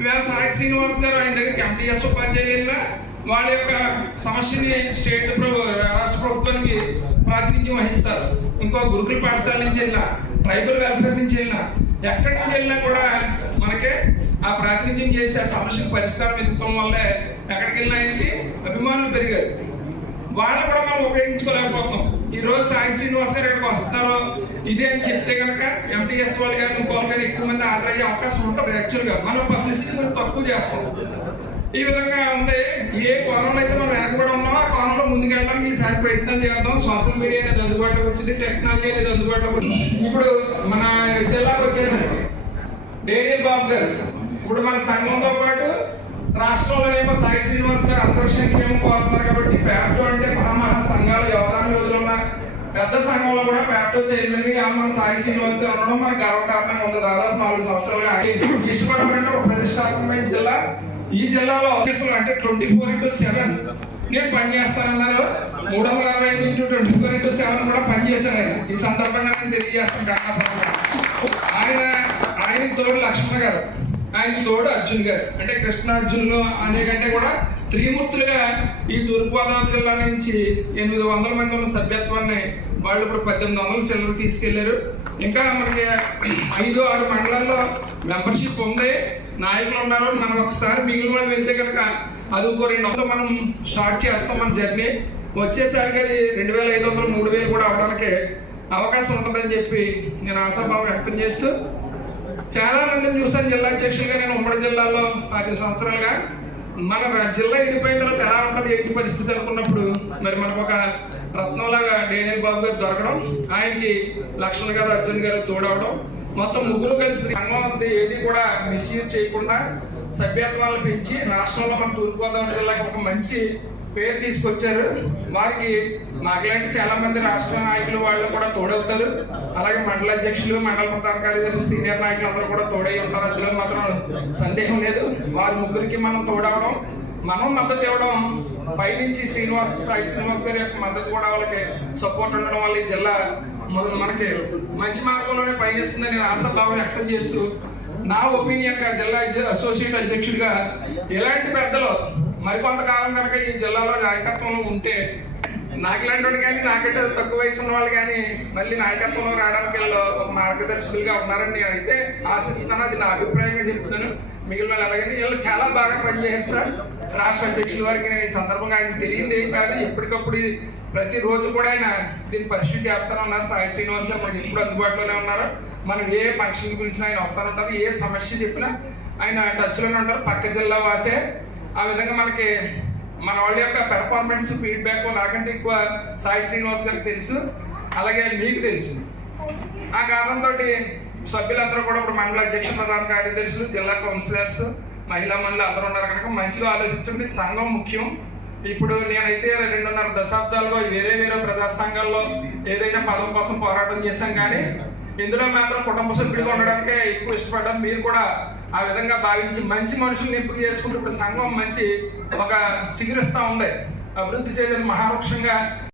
ఇవాళ సాయి శ్రీనివాస్ గారు ఆయన దగ్గరికి ఎంటీఎస్ ఉపాధ్యాయులు వాళ్ళ యొక్క సమస్యని రాష్ట్ర ప్రభుత్వానికి ప్రాతినిధ్యం వహిస్తారు. ఇంకో గురుకుల పాఠశాల నుంచి వెళ్ళినా, ట్రైబల్ వెల్ఫేర్ నుంచి వెళ్ళినా, ఎక్కడి నుంచి వెళ్ళినా కూడా మనకి ఆ ప్రాతినిధ్యం చేసి ఆ సమస్యకు పరిష్కారం ఎదుగుతాం వల్లే ఎక్కడికి వెళ్ళినా ఆయనకి అభిమానులు పెరిగారు. వాళ్ళు కూడా మనం ఉపయోగించుకోలేకపోతున్నాం. ఈ రోజు సాయి శ్రీనివాస్ గారు ఇక్కడికి వస్తారో ఇదే అని చెప్తే కనుక ఎంటీఎస్ వాళ్ళు కానీ ఇంకోళ్ళు కానీ ఎక్కువ మంది ఆదరయ్యే అవకాశం ఉంటుంది. యాక్చువల్గా మనం పబ్లిసిటీ మనం తక్కువ చేస్తాం. ఈ విధంగా ఉంది. ఏ కోణంలో అయితే మనం ఏర్పడి ఉన్నామో ఆ కోణంలో ముందుకెళ్ళడానికి ఈసారి ప్రయత్నం చేద్దాం. సోషల్ మీడియా అనేది అందుబాటులోకి వచ్చింది, టెక్నాలజీ అనేది అందుబాటులోకి వచ్చింది. ఇప్పుడు మన జిల్లాకు వచ్చేసరికి డేనియల్ బాబు గారు ఇప్పుడు మన సంఘంతో పాటు రాష్ట్రంలోనేమో సాయి శ్రీనివాస్ గారు అంతర్శంఖ్యం కోరుతున్నారు కాబట్టి ప్యాప్టో అంటే మహా సంఘాల యువదాన యోధులు ఉన్న పెద్ద సంఘంలో కూడా ప్యాప్టో చైర్మన్ గా మన సాయి శ్రీనివాస్ గారు ఉండడం మనకు గర్వకారణంగా ఉంది. దాదాపు 4 సంవత్సరాలుగా ఇష్టపడమంటే ఒక ప్రతిష్టాత్మకమైన జిల్లా. ఈ జిల్లాలో అంటే 24/7 నేను పనిచేస్తానన్నారు. 365/24/7 కూడా పనిచేశాను. ఈ సందర్భంగా నేను తెలియజేస్తాను. ఆయనకి తోడు లక్ష్మణ గారు, ఆయనకి తోడు అర్జున్ గారు, అంటే కృష్ణ అర్జునులు అనేకంటే కూడా త్రిమూర్తులుగా ఈ తూర్పుగోదావరి జిల్లా నుంచి 800 మంది ఉన్న సభ్యత్వాన్ని వాళ్ళు ఇప్పుడు 1800 చిల్లర తీసుకెళ్లారు. ఇంకా మనకి 5-6 మండలాల్లో మెంబర్షిప్ ఉంది, నాయకులు ఉన్నారు. మనం ఒకసారి మిగిలిన వాళ్ళు వెళ్తే కనుక అది ఇంకో 200 మనం స్టార్ట్ చేస్తాం మన జర్నీ. వచ్చేసరికి అది 2500, 3000 కూడా అవడానికి అవకాశం ఉంటుందని చెప్పి నేను ఆశాభావం వ్యక్తం చేస్తూ, చాలా మందిని చూసాను జిల్లా అధ్యక్షులుగా. నేను ఉమ్మడి జిల్లాలో 10 సంవత్సరాలుగా మన జిల్లా ఇడిపోయిన తర్వాత ఎలా ఉంటుంది ఏంటి పరిస్థితి అనుకున్నప్పుడు మరి మనకు ఒక రత్నంలాగా డేనియల్ బాబు గారు దొరకడం, ఆయనకి లక్ష్మణ్ గారు, అర్జున్ గారు తోడవడం, మొత్తం ముగ్గురు కలిసి సంఘం ఏది కూడా మిస్యూజ్ చేయకుండా సభ్యత్వాలు పెంచి రాష్ట్రంలో మన తూర్పుగోదావరి జిల్లాకి ఒక మంచి పేరు తీసుకొచ్చారు. వారికి మాకులాంటి చాలా మంది రాష్ట్ర నాయకులు వాళ్ళు కూడా తోడవుతారు. అలాగే మండల అధ్యక్షులు, మండల ప్రధాన కార్యదర్శి, సీనియర్ నాయకులు అందరూ కూడా తోడై ఉంటారు. అందులో మాత్రం సందేహం లేదు. వారి ముగ్గురికి మనం తోడవడం, మనం మద్దతు ఇవ్వడం, పైనుంచి సాయి శ్రీనివాస్ గారి యొక్క మద్దతు కూడా వాళ్ళకి సపోర్ట్ ఉండడం వల్ల ఈ జిల్లా మనకి మంచి మార్గంలోనే పయనిస్తుందని నేను ఆశాభావం వ్యక్తం చేస్తూ, నా ఒపీనియన్ గా జిల్లా అసోసియేట్ అధ్యక్షుడిగా ఇలాంటి పెద్దలు మరికొంతకాలం కనుక ఈ జిల్లాలో నాయకత్వంలో ఉంటే నాకు ఇలాంటి వాడు కానీ నాకంటే తక్కువ వయసు ఉన్న వాళ్ళు కానీ మళ్ళీ నాయకత్వంలో రావడానికి ఒక మార్గదర్శకులుగా ఉన్నారని నేను అయితే ఆశిస్తున్నాను. అది నా అభిప్రాయంగా చెప్తాను. మిగిలిన వాళ్ళు అలాగే వీళ్ళు చాలా బాగా పనిచేశారు సార్. రాష్ట్ర అధ్యక్షుల వారికి నేను ఈ సందర్భంగా ఆయన తెలియదు కాదు, ఎప్పటికప్పుడు ప్రతిరోజు కూడా ఆయన దీన్ని పరిశీలన చేస్తానన్నారు. సాయి శ్రీనివాస్ గారు మనకి ఎప్పుడు అందుబాటులోనే ఉన్నారు. మనం ఏ ఫంక్షన్ గురించి ఆయన వస్తానంటారు, ఏ సమస్య చెప్పినా ఆయన టచ్లోనే ఉంటారు. పక్క జిల్లా వాసే. ఆ విధంగా మనకి మన వాళ్ళ యొక్క పెర్ఫార్మెన్స్ ఫీడ్బ్యాక్ నాకంటే ఎక్కువ సాయి శ్రీనివాస్ గారికి తెలుసు, అలాగే మీకు తెలుసు. ఆ కారణంతో సభ్యులందరూ కూడా ఇప్పుడు మండల అధ్యక్ష ప్రధాన కార్యదర్శులు, జిల్లా కౌన్సిలర్స్, మహిళా మండలి అందరూ ఉన్నారు కనుక మంచిగా ఆలోచించండి. సంఘం ముఖ్యం. ఇప్పుడు నేనైతే 2.5 దశాబ్దాలుగా వేరే ప్రజా సంఘాల్లో ఏదైనా పదం కోసం పోరాటం చేశాం, కానీ ఇందులో మాత్రం కుటుంబ సభ్యుడిగా ఉండడానికే ఎక్కువ ఇష్టపడ్డాను. మీరు కూడా ఆ విధంగా భావించి మంచి మనుషుల్ని ఎంపిక చేసుకుంటూ ఇప్పుడు సంఘం మంచి ఒక చిగురిస్తా ఉంది, అభివృద్ధి చేయడానికి మహావృక్షంగా